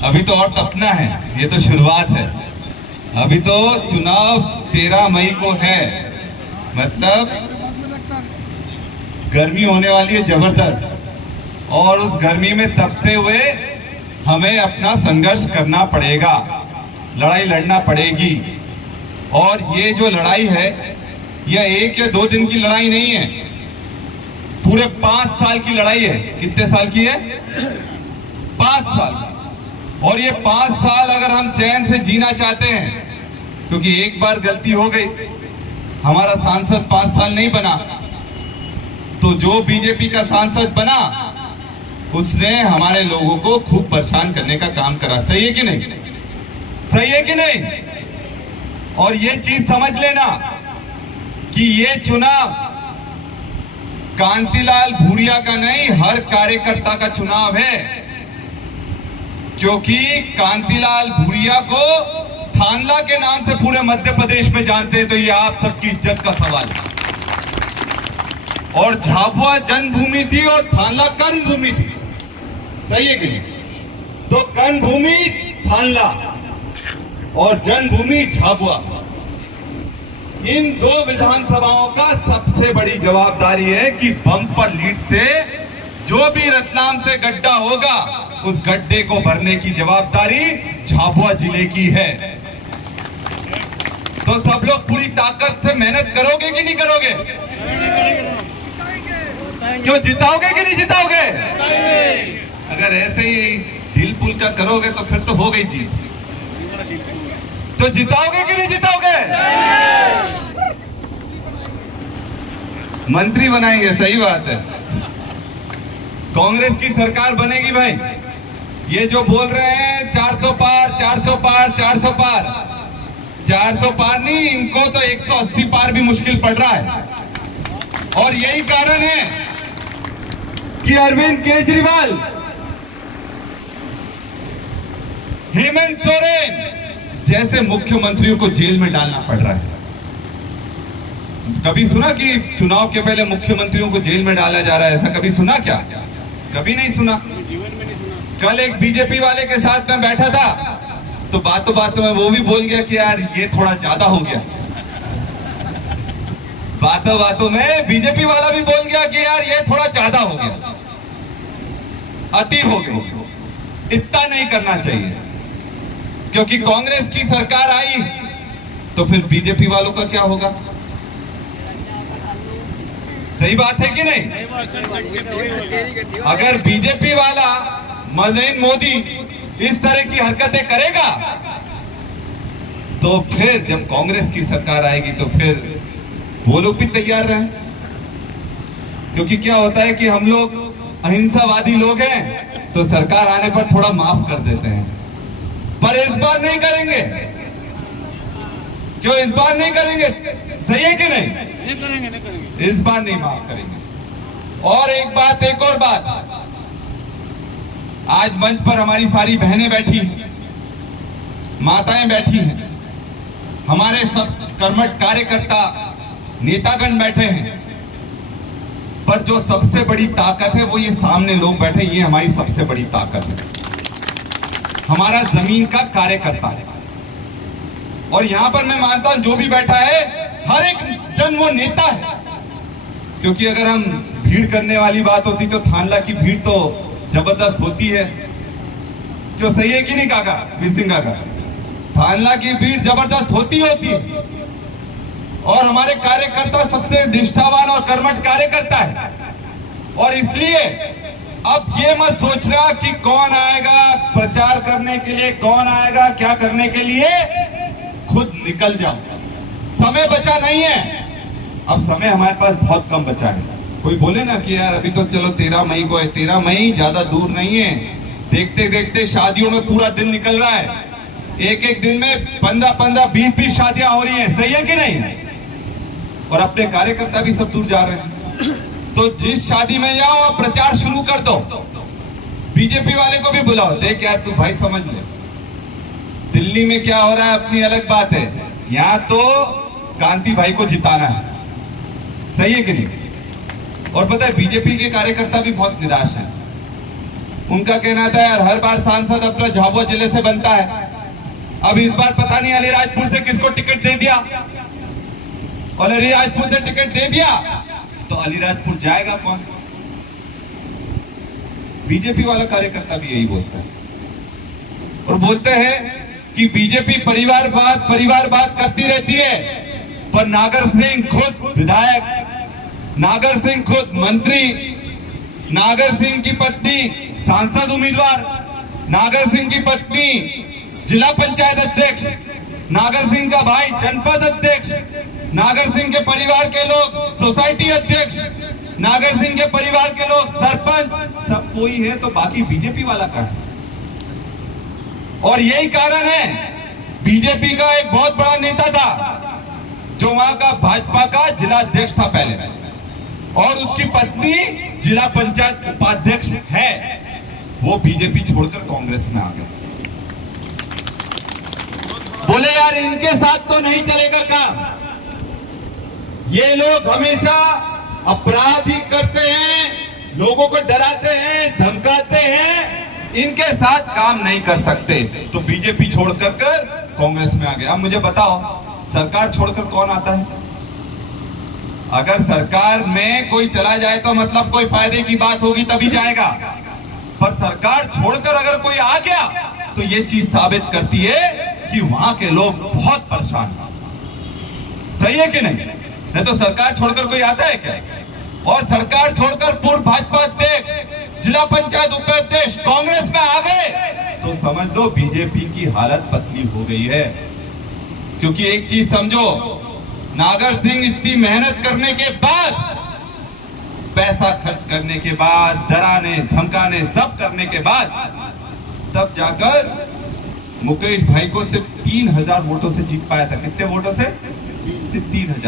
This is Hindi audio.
अभी तो और तपना है, ये तो शुरुआत है। अभी तो चुनाव 13 मई को है, मतलब गर्मी होने वाली है जबरदस्त, और उस गर्मी में तपते हुए हमें अपना संघर्ष करना पड़ेगा, लड़ाई लड़ना पड़ेगी। और ये जो लड़ाई है यह 1 या 2 दिन की लड़ाई नहीं है, पूरे 5 साल की लड़ाई है। कितने साल की है? 5 साल। और ये 5 साल अगर हम चैन से जीना चाहते हैं, क्योंकि एक बार गलती हो गई, हमारा सांसद 5 साल नहीं बना, तो जो बीजेपी का सांसद बना उसने हमारे लोगों को खूब परेशान करने का काम करा। सही है कि नहीं? सही है कि नहीं? और ये चीज समझ लेना कि ये चुनाव कांतिलाल भूरिया का नहीं, हर कार्यकर्ता का चुनाव है। क्योंकि कांतिलाल भूरिया को थानला के नाम से पूरे मध्य प्रदेश में जानते हैं, तो ये आप सबकी इज्जत का सवाल है। और झाबुआ जन्मभूमि थी और थानला कर्मभूमि थी। सही है कि नहीं? तो कर्मभूमि थानला और जन्मभूमि झाबुआ, इन 2 विधानसभाओं का सबसे बड़ी जवाबदारी है कि बम्पर लीड से जो भी रतलाम से गड्ढा होगा उस गड्ढे को भरने की जवाबदारी झाबुआ जिले की है। तो सब लोग पूरी ताकत से मेहनत करोगे कि नहीं करोगे? क्यों, जिताओगे कि नहीं जिताओगे? अगर ऐसे ही ढील पुल का करोगे तो फिर तो हो गई जीत। तो जिताओगे कि नहीं जिताओगे? मंत्री बनाएंगे, सही बात है। कांग्रेस की सरकार बनेगी भाई। ये जो बोल रहे हैं 400 पार 400 पार 400 पार, 400 पार नहीं, इनको तो 180 पार भी मुश्किल पड़ रहा है। और यही कारण है कि अरविंद केजरीवाल, हेमंत सोरेन जैसे मुख्यमंत्रियों को जेल में डालना पड़ रहा है। कभी सुना कि चुनाव के पहले मुख्यमंत्रियों को जेल में डाला जा रहा है? ऐसा कभी सुना क्या? कभी नहीं सुना। कल एक बीजेपी वाले के साथ मैं बैठा था, तो बातों बातों में वो भी बोल गया कि यार ये थोड़ा ज्यादा हो गया। बातों बातों में बीजेपी वाला भी बोल गया कि यार ये थोड़ा ज्यादा हो गया, अति हो गई, इतना नहीं करना चाहिए। क्योंकि कांग्रेस की सरकार आई तो फिर बीजेपी वालों का क्या होगा? सही बात है कि नहीं? अगर बीजेपी वाला नरेंद्र मोदी इस तरह की हरकतें करेगा तो फिर जब कांग्रेस की सरकार आएगी तो फिर वो लोग भी तैयार रहे। क्योंकि क्या होता है कि हम लोग अहिंसावादी लोग हैं, तो सरकार आने पर थोड़ा माफ कर देते हैं, पर इस बार नहीं करेंगे। क्यों इस बार नहीं करेंगे? सही है कि नहीं? नहीं करेंगे। इस बार नहीं माफ करेंगे। और एक बात, एक और बात, आज मंच पर हमारी सारी बहनें बैठी हैं, माताएं बैठी हैं, हमारे सब कर्मठ कार्यकर्ता नेतागण बैठे हैं, पर जो सबसे बड़ी ताकत है वो ये सामने लोग बैठे, ये हमारी सबसे बड़ी ताकत है, हमारा जमीन का कार्यकर्ता है। और यहां पर मैं मानता हूं जो भी बैठा है हर एक जन वो नेता है। क्योंकि अगर हम भीड़ करने वाली बात होती तो थानला की भीड़ तो जबरदस्त होती है। जो सही है कि नहीं काका, वीर सिंह काका? थानला की भीड़ जबरदस्त होती है। और हमारे कार्यकर्ता सबसे निष्ठावान और कर्मठ कार्यकर्ता है। और इसलिए अब ये मत सोचना कि कौन आएगा प्रचार करने के लिए, कौन आएगा क्या करने के लिए, खुद निकल जाओ। समय बचा नहीं है, अब समय हमारे पास बहुत कम बचा है। कोई बोले ना कि यार अभी तो चलो 13 मई को है, 13 मई ज्यादा दूर नहीं है। देखते देखते शादियों में पूरा दिन निकल रहा है, एक एक दिन में 15-15, 20-20 शादियां हो रही हैं। सही है कि नहीं? और अपने कार्यकर्ता भी सब दूर जा रहे हैं। तो जिस शादी में जाओ प्रचार शुरू कर दो, बीजेपी वाले को भी बुलाओ, देख यार तू भाई समझ ले दिल्ली में क्या हो रहा है अपनी अलग बात है, यहाँ तो कांति भाई को जिताना है। सही है कि नहीं? और पता है बीजेपी के कार्यकर्ता भी बहुत निराश हैं। उनका कहना था यार हर बार सांसद अपना झाबुआ जिले से बनता है, अब इस बार पता नहीं अलीराजपुर से किसको टिकट दे दिया, और अलीराजपुर से टिकट दे दिया तो अलीराजपुर जाएगा कौन? बीजेपी वाला कार्यकर्ता भी यही बोलता है और बोलते हैं कि बीजेपी परिवारवाद करती रहती है, पर नागर सिंह खुद विधायक, नागर सिंह खुद मंत्री, नागर सिंह की पत्नी सांसद उम्मीदवार, नागर सिंह की पत्नी जिला पंचायत अध्यक्ष, नागर सिंह का भाई जनपद अध्यक्ष, नागर सिंह के परिवार के लोग सोसाइटी अध्यक्ष, नागर सिंह के परिवार के लोग सरपंच, सब कोई है तो बाकी बीजेपी वाला का है। और यही कारण है, बीजेपी का एक बहुत बड़ा नेता था जो वहां का भाजपा का जिला अध्यक्ष था पहले, और उसकी पत्नी जिला पंचायत उपाध्यक्ष है, वो बीजेपी छोड़कर कांग्रेस में आ गए। बोले यार इनके साथ तो नहीं चलेगा काम, ये लोग हमेशा अपराध ही करते हैं, लोगों को डराते हैं, धमकाते हैं, इनके साथ काम नहीं कर सकते, तो बीजेपी छोड़कर कांग्रेस में आ गया। अब मुझे बताओ सरकार छोड़कर कौन आता है? अगर सरकार में कोई चला जाए तो मतलब कोई फायदे की बात होगी तभी जाएगा, पर सरकार छोड़कर अगर कोई आ गया तो ये चीज साबित करती है कि वहां के लोग बहुत परेशान हैं। सही है कि नहीं? नहीं तो सरकार छोड़कर कोई आता है क्या? और सरकार छोड़कर पूर्व भाजपा अध्यक्ष, जिला पंचायत उपाध्यक्ष कांग्रेस में आ गए तो समझ लो बीजेपी की हालत पतली हो गई है। क्योंकि एक चीज समझो, नागर सिंह इतनी मेहनत करने के बाद, पैसा खर्च करने के बाद, डराने धमकाने सब करने के बाद, तब जाकर मुकेश भाई को सिर्फ 3000 वोटों से जीत पाया था। कितने वोटों से? सिर्फ 3000।